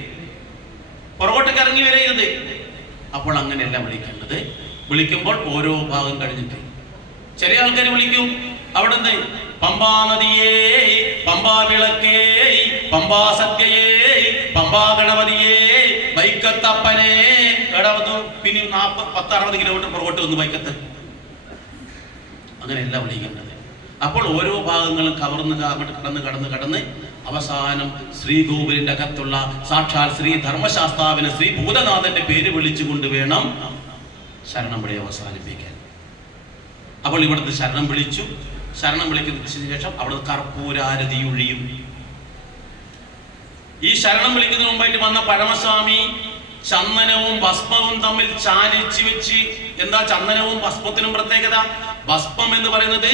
അപ്പോൾ അങ്ങനെയല്ല വിളിക്കേണ്ടത്. വിളിക്കുമ്പോൾ ഓരോ ഭാഗം കഴിഞ്ഞിട്ട് ചില ആൾക്കാർ വിളിക്കും അവിടുന്ന് പമ്പാ നദിയേ, പമ്പാ വിളക്കേ, പമ്പാ സത്യയേ, പമ്പാ ഗണപതിയേ, വൈക്കത്തപ്പനേ. എടാവന്നു പിന്നെ 40-60 കിലോമീറ്റർ പുറകോട്ട് വന്ന് വൈക്കത്ത്. അങ്ങനെയല്ല വിളിക്കേണ്ടത്. അപ്പോൾ ഓരോ ഭാഗങ്ങളും അങ്ങോട്ട് കടന്ന് അവസാനം ശ്രീകോവിലിന്റെ അകത്തുള്ള സാക്ഷാൽ ശ്രീ ധർമ്മശാസ്താവിന് ശ്രീ ഭൂതനാഥന്റെ പേര് വിളിച്ചുകൊണ്ട് വേണം ശരണം വിളി അവസാനിപ്പിക്കാൻ. അപ്പോൾ ഇവിടുത്തെ ശരണം വിളിക്കുന്നതിന് ശേഷം അവിടുത്തെ കർപ്പൂരാരതി ഒഴിയും. ഈ ശരണം വിളിക്കുന്നതിന് മുമ്പായിട്ട് വന്ന പരമസ്വാമി ചന്ദനവും ഭസ്മവും തമ്മിൽ ചാലിച്ചു വെച്ച്. എന്താ ചന്ദനവും ഭസ്മത്തിനും പ്രത്യേകത? ഭസ്മം എന്ന് പറയുന്നത്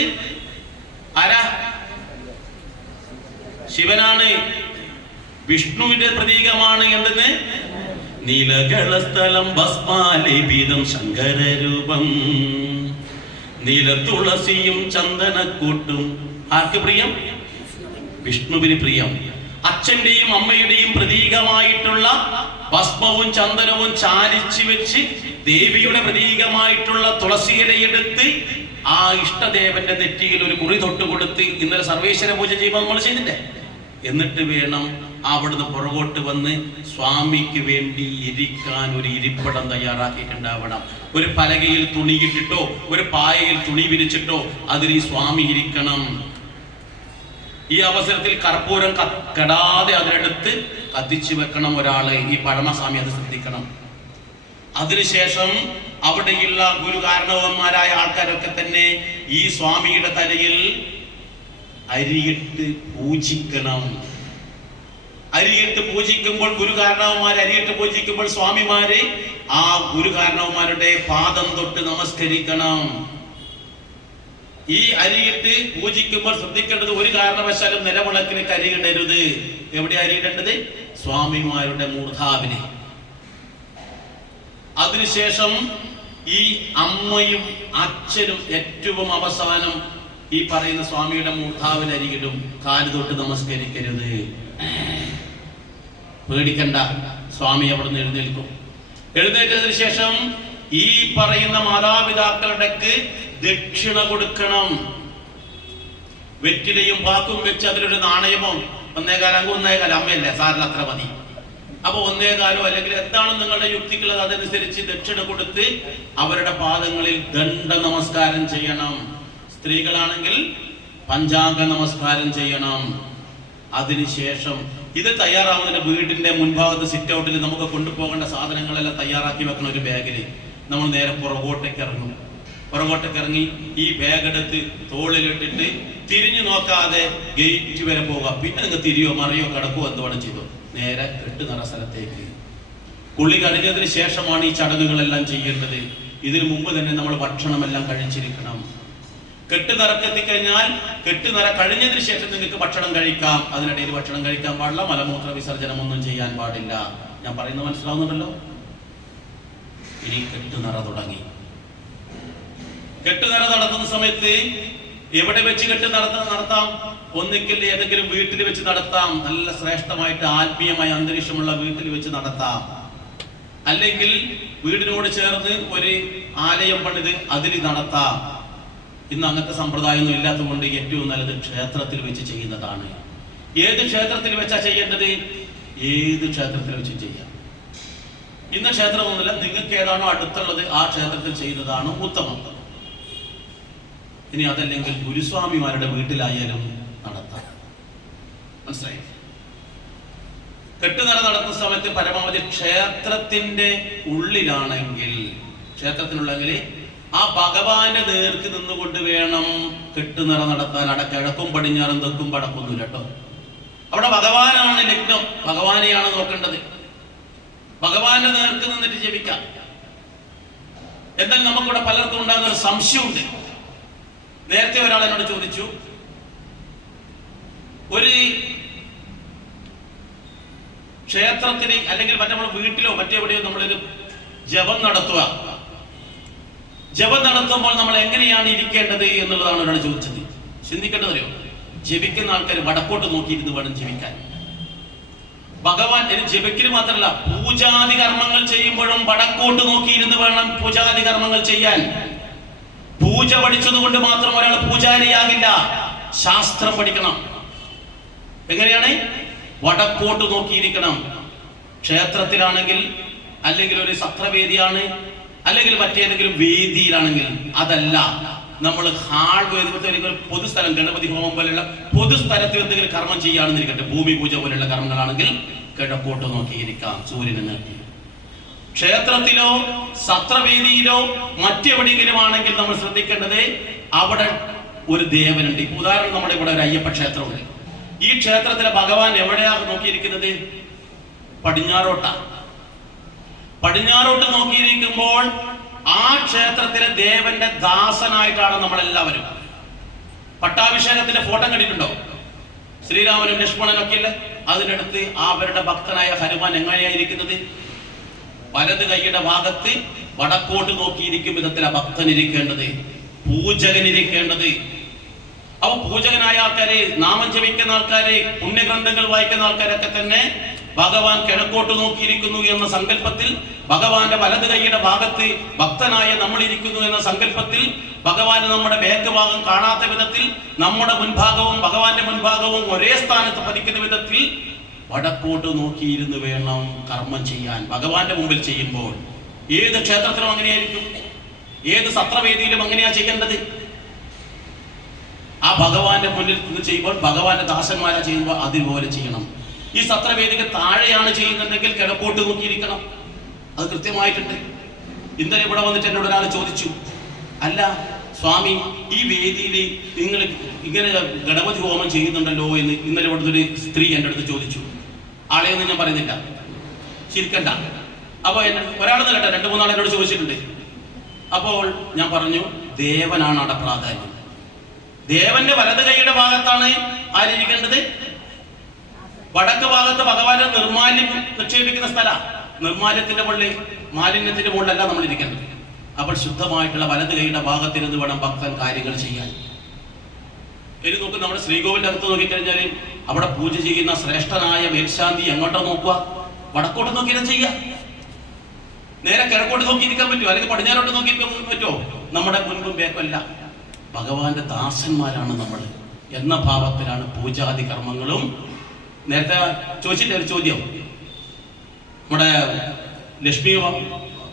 ആരാ? ശിവനാണ്, വിഷ്ണുവിന്റെ പ്രതീകമാണ്. എന്തെന്ന്? നീലകളസ്ഥലം ഭസ്മാലേപിതം ശങ്കരരൂപം, നീലതുളസിയും ചന്ദനക്കൂട്ടും. ആർക്ക് പ്രിയം? വിഷ്ണുവിന് പ്രിയം. അച്ഛന്റെയും അമ്മയുടെയും പ്രതീകമായിട്ടുള്ള ഭസ്മവും ചന്ദനവും ചാലിച്ചു വെച്ച് ദേവിയുടെ പ്രതീകമായിട്ടുള്ള തുളസിയിലയെടുത്ത് ആ ഇഷ്ടദേവന്റെ നെറ്റിയിൽ ഒരു കുറി തൊട്ട് കൊടുത്ത് ഇന്നലെ സർവേശ്വര പൂജ ചെയ്യുമ്പോൾ നമ്മൾ ചെയ്തില്ലേ? എന്നിട്ട് വേണം അവിടുന്ന് പുറകോട്ട് വന്ന് സ്വാമിക്ക് വേണ്ടി ഇരിക്കാൻ ഒരു ഇരിപ്പിടം തയ്യാറാക്കിയിട്ടുണ്ടാവണം. ഒരു പലകയിൽ തുണിയിട്ടിട്ടോ ഒരു പായയിൽ തുണി വിരിച്ചിട്ടോ അതിൽ ഈ സ്വാമി ഇരിക്കണം. ഈ അവസരത്തിൽ കർപ്പൂരം കെടാതെ അതിനെടുത്ത് കത്തിച്ചു വെക്കണം ഒരാള്. ഈ പഴമസ്വാമി അത് ശ്രദ്ധിക്കണം. അതിനുശേഷം അവിടെയുള്ള ഗുരുകാരണവന്മാരായ ആൾക്കാരൊക്കെ തന്നെ ഈ സ്വാമിയുടെ തലയിൽ അരിയിട്ട് പൂജിക്കണം. അരിയിട്ട് പൂജിക്കുമ്പോൾ ഗുരുകാരണവന്മാർ അരിയിട്ട് പൂജിക്കുമ്പോൾ സ്വാമിമാര് ആ ഗുരുകാരണവന്മാരുടെ പാദം തൊട്ട് നമസ്കരിക്കണം. ഈ അരിയിട്ട് പൂജിക്കുമ്പോൾ ശ്രദ്ധിക്കേണ്ടത്, ഒരു കാരണവശാലും നിലവിളക്കിന് കരിയിടരുത്. എവിടെ അരിയിടേണ്ടത്? സ്വാമിമാരുടെ മൂർധാവിന്. അതിനുശേഷം ഈ അമ്മയും അച്ഛനും ഏറ്റവും അവസാനം ഈ പറയുന്ന സ്വാമിയുടെ മൂർധാവിന് അരികിലും കാല് തൊട്ട് നമസ്കരിക്കരുത്. പേടിക്കണ്ട, സ്വാമി അവിടെ നിന്ന് എഴുന്നേൽക്കും. എഴുന്നേറ്റതിന് ശേഷം ഈ പറയുന്ന മാതാപിതാക്കളുടെക്ക് ദക്ഷിണ കൊടുക്കണം. വെറ്റിലയും പാക്കും വെച്ച് അതിലൊരു നാണയമോ 1.25 അമ്മയല്ലേ സാറിന് അത്ര മതി. അപ്പൊ 1.25 അല്ലെങ്കിൽ എന്താണ് നിങ്ങളുടെ യുക്തിക്കുള്ളത് അതനുസരിച്ച് ദക്ഷിണ കൊടുത്ത് അവരുടെ പാദങ്ങളിൽ ദണ്ഡ നമസ്കാരം ചെയ്യണം. സ്ത്രീകളാണെങ്കിൽ പഞ്ചാംഗ നമസ്കാരം ചെയ്യണം. അതിനുശേഷം ഇത് തയ്യാറാവുന്നതിന്റെ വീടിന്റെ മുൻഭാഗത്ത് സിറ്റ് ഔട്ടിൽ നമുക്ക് കൊണ്ടുപോകേണ്ട സാധനങ്ങളെല്ലാം തയ്യാറാക്കി വെക്കുന്ന ഒരു ബാഗില് നമ്മൾ നേരെ പുറകോട്ടേക്ക് ഇറങ്ങും. പുറകോട്ടേക്ക് ഇറങ്ങി ഈ ബാഗ് എടുത്ത് തോളിലിട്ടിട്ട് തിരിഞ്ഞു നോക്കാതെ ഗേറ്റ് വരെ പോകാം. പിന്നെ നിങ്ങൾ തിരിയോ മറിയോ കിടക്കോ എന്തുവേണം ചെയ്തോ, നേരെ കെട്ടുനിറ സ്ഥലത്തേക്ക്. കുളി കഴിഞ്ഞതിന് ശേഷമാണ് ഈ ചടങ്ങുകളെല്ലാം ചെയ്യേണ്ടത്. ഇതിനു മുമ്പ് തന്നെ നമ്മൾ ഭക്ഷണമെല്ലാം കഴിച്ചിരിക്കണം. കെട്ടുനിറക്കെത്തിക്കഴിഞ്ഞാൽ കെട്ടുനിറ കഴിഞ്ഞതിന് ശേഷം നിങ്ങൾക്ക് ഭക്ഷണം കഴിക്കാം. അതിനിടയിൽ ഭക്ഷണം കഴിക്കാൻ പാടില്ല, മലമൂത്ര വിസർജനം ഒന്നും ചെയ്യാൻ പാടില്ല. ഞാൻ പറയുന്നത് മനസ്സിലാവുന്നുണ്ടല്ലോ? ഇനി കെട്ടുനിറ തുടങ്ങി. കെട്ടുനിറ നടത്തുന്ന സമയത്ത് എവിടെ വെച്ച് നടത്താം? ഒന്നിക്കൽ ഏതെങ്കിലും വീട്ടിൽ വെച്ച് നടത്താം. നല്ല ശ്രേഷ്ഠമായിട്ട് ആത്മീയമായ അന്തരീക്ഷമുള്ള വീട്ടിൽ വെച്ച് നടത്താം. അല്ലെങ്കിൽ വീടിനോട് ചേർന്ന് ഒരു ആലയം പണിത് അതിൽ നടത്താം. ഇന്ന് അങ്ങനത്തെ സമ്പ്രദായമൊന്നും ഇല്ലാത്തതുകൊണ്ട് ഏറ്റവും നല്ലത് ക്ഷേത്രത്തിൽ വെച്ച് ചെയ്യുന്നതാണ്. ഏത് ക്ഷേത്രത്തിൽ വെച്ചാ ചെയ്യേണ്ടത്? ഏത് ക്ഷേത്രത്തിൽ വെച്ച് ചെയ്യാം. ഇന്ന ക്ഷേത്രമൊന്നുമില്ല, നിങ്ങൾക്ക് ഏതാണോ അടുത്തുള്ളത് ആ ക്ഷേത്രത്തിൽ ചെയ്യുന്നതാണ് ഉത്തമം. ഇനി അതല്ലെങ്കിൽ ഗുരുസ്വാമിമാരുടെ വീട്ടിലായാലും നടത്താം. മനസ്സിലായി? കെട്ടുനിറ നടത്തുന്ന സമയത്ത് പരമാവധി ക്ഷേത്രത്തിന്റെ ഉള്ളിലാണെങ്കിൽ, ക്ഷേത്രത്തിനുള്ളെങ്കിൽ ആ ഭഗവാന്റെ നേർക്ക് നിന്നുകൊണ്ട് വേണം കെട്ടുനിറ നടത്താൻ. കിഴക്കും പടിഞ്ഞാറും തെക്കും വടക്കൊന്നുമില്ല കേട്ടോ. അവിടെ ഭഗവാനാണ് ലഗ്നം, ഭഗവാനെയാണ് നോക്കേണ്ടത്. ഭഗവാന്റെ നേർക്ക് നിന്നിട്ട് ജപിക്കാം. എന്നാൽ നമുക്കിവിടെ പലർക്കും ഉണ്ടാകുന്ന ഒരു സംശയമുണ്ട്. നേരത്തെ ഒരാൾ എന്നോട് ചോദിച്ചു, ഒരു ക്ഷേത്രത്തിന് അല്ലെങ്കിൽ മറ്റേ വീട്ടിലോ മറ്റെവിടെയോ നമ്മളൊരു ജപം നടത്തുക. ജപം നടത്തുമ്പോൾ നമ്മൾ എങ്ങനെയാണ് ഇരിക്കേണ്ടത് എന്നുള്ളതാണ് ഒരാൾ ചോദിച്ചത്. ചിന്തിക്കേണ്ടതറിയോ? ജപിക്കുന്ന ആൾക്കാർ വടക്കോട്ട് നോക്കിയിരുന്ന് വേണം ജപിക്കാൻ. ഭഗവാൻ ജപിക്കൽ മാത്രമല്ല, പൂജാതി കർമ്മങ്ങൾ ചെയ്യുമ്പോഴും വടക്കോട്ട് നോക്കിയിരുന്ന് വേണം പൂജാതി കർമ്മങ്ങൾ ചെയ്യാൻ. പൂജ പഠിച്ചതുകൊണ്ട് മാത്രം ഒരാൾ പൂജാരിയാകില്ല. ശാസ്ത്രം പഠിക്കണം. എങ്ങനെയാണ്? വടക്കോട്ട് നോക്കിയിരിക്കണം. ക്ഷേത്രത്തിലാണെങ്കിൽ, അല്ലെങ്കിൽ ഒരു സത്രവേദിയാണ്, അല്ലെങ്കിൽ മറ്റേതെങ്കിലും വേദിയിലാണെങ്കിൽ. അതല്ല, നമ്മൾ ഹാൾ പൊതുസ്ഥലം, ഗണപതി ഹോമം പോലെയുള്ള പൊതുസ്ഥലത്ത് എന്തെങ്കിലും കർമ്മം ചെയ്യുകയാണെന്നിരിക്കട്ടെ, ഭൂമി പൂജ പോലെയുള്ള കർമ്മങ്ങളാണെങ്കിൽ കിഴക്കോട്ട് നോക്കിയിരിക്കാം, സൂര്യനെ നോക്കി. ക്ഷേത്രത്തിലോ സത്രവേദിയിലോ മറ്റെവിടെയെങ്കിലും ആണെങ്കിൽ നമ്മൾ ശ്രദ്ധിക്കേണ്ടത് അവിടെ ഒരു ദേവനുണ്ട്. ഉദാഹരണം, നമ്മുടെ ഇവിടെ ഒരു അയ്യപ്പ ക്ഷേത്രമുണ്ട്. ഈ ക്ഷേത്രത്തിലെ ഭഗവാൻ എവിടെയാണ് നോക്കിയിരിക്കുന്നത്? പടിഞ്ഞാറോട്ടാണ്. പടിഞ്ഞാറോട്ട് നോക്കിയിരിക്കുമ്പോൾ ആ ക്ഷേത്രത്തിലെ ദേവന്റെ ദാസനായിട്ടാണ് നമ്മളെല്ലാവരും. പട്ടാഭിഷേകത്തിന്റെ ഫോട്ടോ കണ്ടിട്ടുണ്ടോ? ശ്രീരാമനും ലക്ഷ്മണനും ഒക്കെ ഇല്ല. അതിനടുത്ത് അവരുടെ ഭക്തനായ ഹനുമാൻ എങ്ങനെയായിരിക്കുന്നത്? വലത് കൈയുടെ ഭാഗത്ത് വടക്കോട്ട് നോക്കിയിരിക്കും വിധത്തിലാണ് ഭക്തൻ ഇരിക്കേണ്ടത്, പൂജകൻ ഇരിക്കേണ്ടത്. അപ്പൊ പൂജകനായ ആൾക്കാരെ, നാമം ജപിക്കുന്ന ആൾക്കാരെ, പുണ്യഗ്രന്ഥങ്ങൾ വായിക്കുന്ന ആൾക്കാരൊക്കെ തന്നെ ഭഗവാൻ കിഴക്കോട്ട് നോക്കിയിരിക്കുന്നു എന്ന സങ്കല്പത്തിൽ, ഭഗവാന്റെ വലത് കൈയുടെ ഭാഗത്ത് ഭക്തനായ നമ്മൾ ഇരിക്കുന്നു എന്ന സങ്കല്പത്തിൽ, ഭഗവാന് നമ്മുടെ ബാക്ക് ഭാഗം കാണാത്ത വിധത്തിൽ നമ്മുടെ മുൻഭാഗവും ഭഗവാന്റെ മുൻഭാഗവും ഒരേ സ്ഥാനത്ത് പതിക്കുന്ന വിധത്തിൽ വടക്കോട്ട് നോക്കിയിരുന്ന് വേണം കർമ്മം ചെയ്യാൻ. ഭഗവാന്റെ മുമ്പിൽ ചെയ്യുമ്പോൾ ഏത് ക്ഷേത്രത്തിലും അങ്ങനെയായിരിക്കും, ഏത് സത്രവേദിയിലും അങ്ങനെയാ ചെയ്യേണ്ടത്. ആ ഭഗവാന്റെ മുന്നിൽ നിന്ന് ചെയ്യുമ്പോൾ, ഭഗവാന്റെ ദാസന്മാരെ ചെയ്യുമ്പോൾ അതുപോലെ ചെയ്യണം. ഈ സത്രവേദിക്ക് താഴെയാണ് ചെയ്യുന്നുണ്ടെങ്കിൽ കിഴക്കോട്ട് നോക്കിയിരിക്കണം. അത് കൃത്യമായിട്ടുണ്ട്. ഇന്നലെ ഇവിടെ വന്നിട്ട് എന്നോട് ഒരാൾ ചോദിച്ചു, അല്ല സ്വാമി, ഈ വേദിയിൽ നിങ്ങൾ ഇങ്ങനെ ഗണപതി ഹോമം ചെയ്യുന്നുണ്ടല്ലോ എന്ന് ഇന്നലെ ഇവിടുത്തെ ഒരു സ്ത്രീ എൻ്റെ അടുത്ത് ചോദിച്ചു. ആളെയൊന്നും ഞാൻ പറയുന്നില്ല, ചിരിക്കണ്ട. അപ്പോൾ ഒരാളെന്ന് കേട്ടോ, 2-3 ആൾ എന്നോട് ചോദിച്ചിട്ടുണ്ട്. അപ്പോൾ ഞാൻ പറഞ്ഞു, ദേവനാണ് അവിടെ പ്രാധാന്യം. ദേവന്റെ വലത് കൈയുടെ ഭാഗത്താണ് ആരിരിക്കേണ്ടത്. വടക്ക് ഭാഗത്ത് ഭഗവാന്റെ നിർമാല്യം നിക്ഷേപിക്കുന്ന സ്ഥലം. നിർമാല്യത്തിന്റെ മുകളിൽ, മാലിന്യത്തിന്റെ മുകളിലല്ല നമ്മൾ ഇരിക്കേണ്ടത്. അപ്പോൾ ശുദ്ധമായിട്ടുള്ള വലത് കൈയുടെ ഭാഗത്തിരുന്ന് വേണം ഭക്തൻ കാര്യങ്ങൾ ചെയ്യാൻ. ഇനി നോക്ക്, നമ്മുടെ ശ്രീകോവിലിന്റെ അടുത്ത് നോക്കിക്കഴിഞ്ഞാൽ അവിടെ പൂജ ചെയ്യുന്ന ശ്രേഷ്ഠനായ മേൽശാന്തി എങ്ങോട്ടോ നോക്കുക, വടക്കോട്ട് നോക്കിയാൽ ചെയ്യുക. നേരെ കിഴക്കോട്ട് നോക്കിയിരിക്കാൻ പറ്റുമോ, അല്ലെങ്കിൽ പടിഞ്ഞാറോട്ട് നോക്കിയിരിക്കാൻ പറ്റുമോ? നമ്മുടെ മുൻപും ബേക്കല്ല, ഭഗവാന്റെ ദാസന്മാരാണ് നമ്മൾ എന്ന ഭാവത്തിലാണ് പൂജാതി കർമ്മങ്ങളും. നേരത്തെ ചോദിച്ചിട്ട് ഒരു ചോദ്യം, നമ്മുടെ ലക്ഷ്മി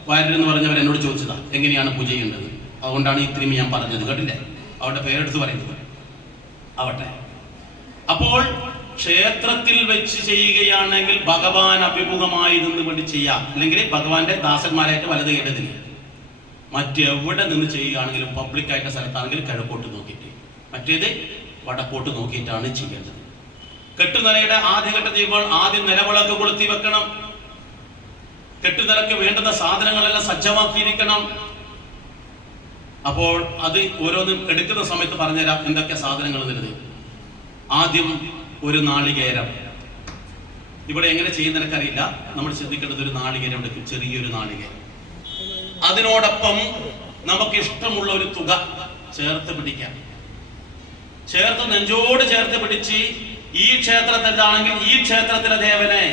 വാര്യർ എന്ന് പറഞ്ഞവർ എന്നോട് ചോദിച്ചതാ, എങ്ങനെയാണ് പൂജ ചെയ്യേണ്ടത്. അതുകൊണ്ടാണ് ഇത്രയും ഞാൻ പറഞ്ഞത്, കേട്ടില്ലേ? അവരുടെ പേരെടുത്ത് പറയുന്നത് ആവട്ടെ. അപ്പോൾ ക്ഷേത്രത്തിൽ വെച്ച് ചെയ്യുകയാണെങ്കിൽ ഭഗവാൻ അഭിമുഖമായി നിന്ന് വേണ്ടി ചെയ്യാം, അല്ലെങ്കിൽ ഭഗവാന്റെ ദാസന്മാരായിട്ട് വലത് കേട്ടതിന്. മറ്റെവിടെ നിന്ന് ചെയ്യുകയാണെങ്കിലും പബ്ലിക്കായിട്ട് സ്ഥലത്താണെങ്കിലും കിഴക്കോട്ട് നോക്കിയിട്ട്, മറ്റേത് വടക്കോട്ട് നോക്കിയിട്ടാണ് ചെയ്യേണ്ടത്. കെട്ടുനിലയുടെ ആദ്യഘട്ടം ചെയ്യുമ്പോൾ ആദ്യം നിലവിളക്ക് കൊളുത്തി വെക്കണം. കെട്ടുനിലക്ക് വേണ്ടുന്ന സാധനങ്ങളെല്ലാം സജ്ജമാക്കിയിരിക്കണം. അപ്പോൾ അത് ഓരോന്നും എടുക്കുന്ന സമയത്ത് പറഞ്ഞുതരാം എന്തൊക്കെ സാധനങ്ങൾ എന്നുള്ളത്. ആദ്യം ഒരു നാളികേരം. ഇവിടെ എങ്ങനെ ചെയ്യുന്ന എനിക്കറിയില്ല, നമ്മൾ ശ്രദ്ധിക്കേണ്ടത് ഒരു നാളികേരം എടുക്കും, ചെറിയൊരു നാളികേരം. അതിനോടൊപ്പം നമുക്ക് ഇഷ്ടമുള്ള ഒരു തുക ചേർത്ത് പിടിക്കാം. ചേർത്ത് നെഞ്ചോട് ചേർത്ത് പിടിച്ച് ഈ ക്ഷേത്രത്തിലാണെങ്കിൽ ഈ ക്ഷേത്രത്തിലെ ദേവനെ,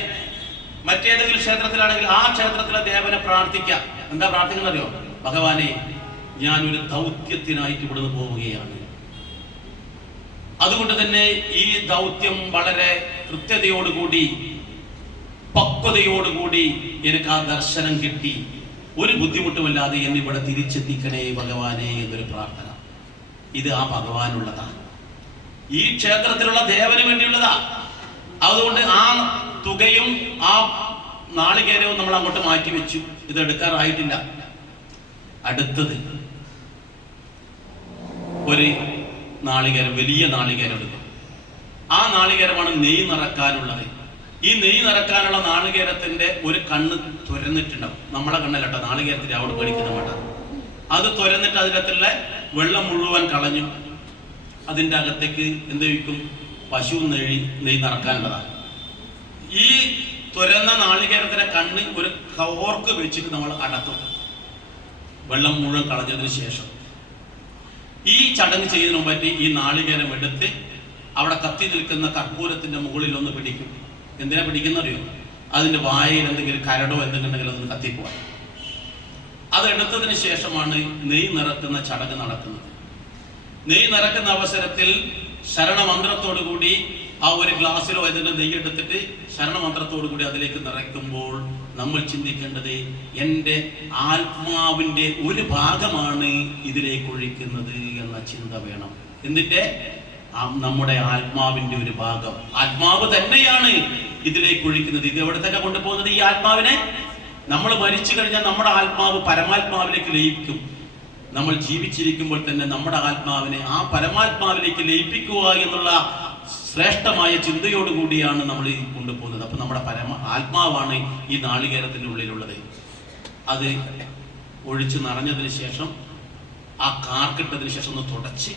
മറ്റേതെങ്കിലും ക്ഷേത്രത്തിലാണെങ്കിൽ ആ ക്ഷേത്രത്തിലെ ദേവനെ പ്രാർത്ഥിക്കാം. എന്താ പ്രാർത്ഥിക്കുന്നത് അറിയോ? ഭഗവാനെ, ഞാനൊരു ദൗത്യത്തിനായിട്ട് ഇവിടുന്ന് പോവുകയാണ്. അതുകൊണ്ട് തന്നെ ഈ ദൗത്യം വളരെ കൃത്യതയോടുകൂടി, പക്വതയോടുകൂടി എനിക്ക് ആ ദർശനം കിട്ടി, ഒരു ബുദ്ധിമുട്ടുമില്ലാതെ എന്നെ ഇവിടെ തിരിച്ചെത്തിക്കണേ ഭഗവാനെ എന്നൊരു പ്രാർത്ഥന. ഇത് ആ ഭഗവാനുള്ളതാണ്, ഈ ക്ഷേത്രത്തിലുള്ള ദേവന് വേണ്ടിയുള്ളതാ. അതുകൊണ്ട് ആ തുകയും ആ നാളികേരവും നമ്മൾ അങ്ങോട്ട് മാറ്റി വെച്ചു. ഇത് എടുക്കാറായിട്ടില്ല. അടുത്തത് ഒരു നാളികേരം, വലിയ നാളികേരം എടുക്കും. ആ നാളികേരമാണ് നെയ്യ് നിറക്കാനുള്ളത്. ഈ നെയ്യ് നിറക്കാനുള്ള നാളികേരത്തിന്റെ ഒരു കണ്ണ് തുരന്നിട്ടുണ്ടാവും. നമ്മളെ കണ്ണല്ലട്ടോ, നാളികേരത്തിന്റെ അവിടെ പേടിക്കുന്ന വേണ്ട. അത് തുരന്നിട്ട് അതിനകത്തുള്ള വെള്ളം മുഴുവൻ കളഞ്ഞു അതിൻ്റെ അകത്തേക്ക് എന്ത് വയ്ക്കും? പശു നെയ്യ് നിറക്കാനുള്ളതാണ്. ഈ തുരന്ന നാളികേരത്തിന്റെ കണ്ണ് ഒരു കോർക്ക് വെച്ചിട്ട് നമ്മൾ അടക്കും, വെള്ളം മുഴുവൻ കളഞ്ഞതിന് ശേഷം. ഈ ചടങ്ങ് ചെയ്യുന്നതിന് മുമ്പായിട്ട് ഈ നാളികേരം എടുത്ത് അവിടെ കത്തി നിൽക്കുന്ന കർപ്പൂരത്തിന്റെ മുകളിൽ ഒന്ന് പിടിക്കും. എന്തിനാ പിടിക്കുന്നറിയോ? അതിന്റെ വായയിൽ എന്തെങ്കിലും കരടോ എന്തെങ്കിലും ഉണ്ടെങ്കിൽ അതൊന്ന് കത്തിപ്പോവാൻ. അതെടുത്തതിന് ശേഷമാണ് നെയ്യ് നിറക്കുന്ന ചടങ്ങ് നടക്കുന്നത്. നെയ്യ് നിറക്കുന്ന അവസരത്തിൽ ശരണമന്ത്രത്തോടു കൂടി ആ ഒരു ഗ്ലാസ്സിലോ അതിന്റെ നെയ്യ് എടുത്തിട്ട് ശരണമന്ത്രത്തോടു കൂടി അതിലേക്ക് നിറയ്ക്കുമ്പോൾ നമ്മൾ ചിന്തിക്കേണ്ടത്, എൻ്റെ ആത്മാവിൻ്റെ ഒരു ഭാഗമാണ് ഇതിലേക്ക് ഒഴിക്കുന്നത് എന്ന ചിന്ത വേണം. എന്നിട്ട് നമ്മുടെ ആത്മാവിന്റെ ഒരു ഭാഗം, ആത്മാവ് തന്നെയാണ് ഇതിലേക്ക് ഒഴിക്കുന്നത്. ഇത് എവിടെ തന്നെ കൊണ്ടുപോകുന്നത്? ഈ ആത്മാവിനെ നമ്മൾ മരിച്ചു കഴിഞ്ഞാൽ നമ്മുടെ ആത്മാവ് പരമാത്മാവിലേക്ക് ലയിക്കും. നമ്മൾ ജീവിച്ചിരിക്കുമ്പോൾ തന്നെ നമ്മുടെ ആത്മാവിനെ ആ പരമാത്മാവിലേക്ക് ലയിപ്പിക്കുക എന്നുള്ള ശ്രേഷ്ഠമായ ചിന്തയോടുകൂടിയാണ് നമ്മൾ കൊണ്ടുപോകുന്നത്. അപ്പൊ നമ്മുടെ ആത്മാവാണ് ഈ നാളികേരത്തിന്റെ ഉള്ളിലുള്ളത്. അത് ഒഴിച്ച് നിറഞ്ഞതിന് ശേഷം ആ കാർക്കിട്ടതിന് ശേഷം ഒന്ന് തുടച്ച്,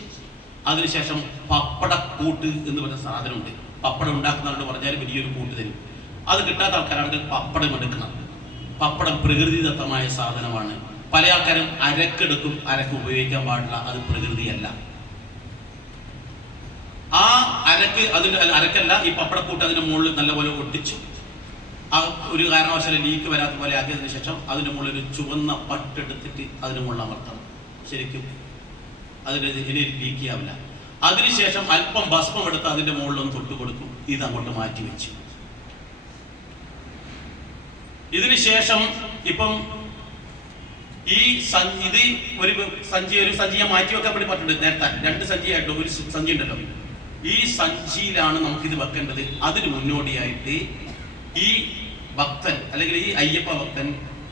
അതിനുശേഷം പപ്പടക്കൂട്ട് എന്ന് പറഞ്ഞ സാധനമുണ്ട്. പപ്പടം ഉണ്ടാക്കുന്നവരോട് പറഞ്ഞാൽ വലിയൊരു കൂട്ട് തരും. അത് കിട്ടാത്ത ആൾക്കാരാണെങ്കിൽ പപ്പടം എടുക്കണം. പപ്പടം പ്രകൃതിദത്തമായ സാധനമാണ്. പല ആൾക്കാരും അരക്കെടുക്കും, അരക്ക് ഉപയോഗിക്കാൻ പാടില്ല, അത് പ്രകൃതിയല്ല. ആ അരക്കല്ല, ഈ പപ്പടക്കൂട്ട് അതിന്റെ മുകളിൽ നല്ലപോലെ ഒട്ടിച്ചു ആ ഒരു കാരണവശാലും ലീക്ക് വരാത്ത പോലെ ആക്കിയതിനു ശേഷം അതിന്റെ മുകളിൽ ഒരു ചുവന്ന പട്ടെടുത്തിട്ട് അതിന് മുകളിൽ അമർത്തണം. ശരിക്കും അതിന് ഇനി ലീക്ക് ചെയ്യാവില്ല. അതിനുശേഷം അല്പം ഭസ്മം എടുത്ത് അതിന്റെ മുകളിലൊന്ന് തൊട്ട് കൊടുക്കും. ഇത് അങ്ങോട്ട് മാറ്റി വെച്ചു. ഇതിനുശേഷം ഇപ്പം ഈ ഇത് ഒരു സഞ്ചിയെ മാറ്റി വെക്കാൻ വേണ്ടി പറ്റുന്നുണ്ട്. നേരത്തെ 2 സഞ്ചിയായിട്ടും ഒരു സഞ്ചി ഉണ്ടല്ലോ, ഈ സഞ്ചിയിലാണ് നമുക്കിത് വെക്കേണ്ടത്. അതിന് മുന്നോടിയായിട്ട് ഈ ഭക്തൻ അല്ലെങ്കിൽ ഈ അയ്യപ്പ ഭക്തൻ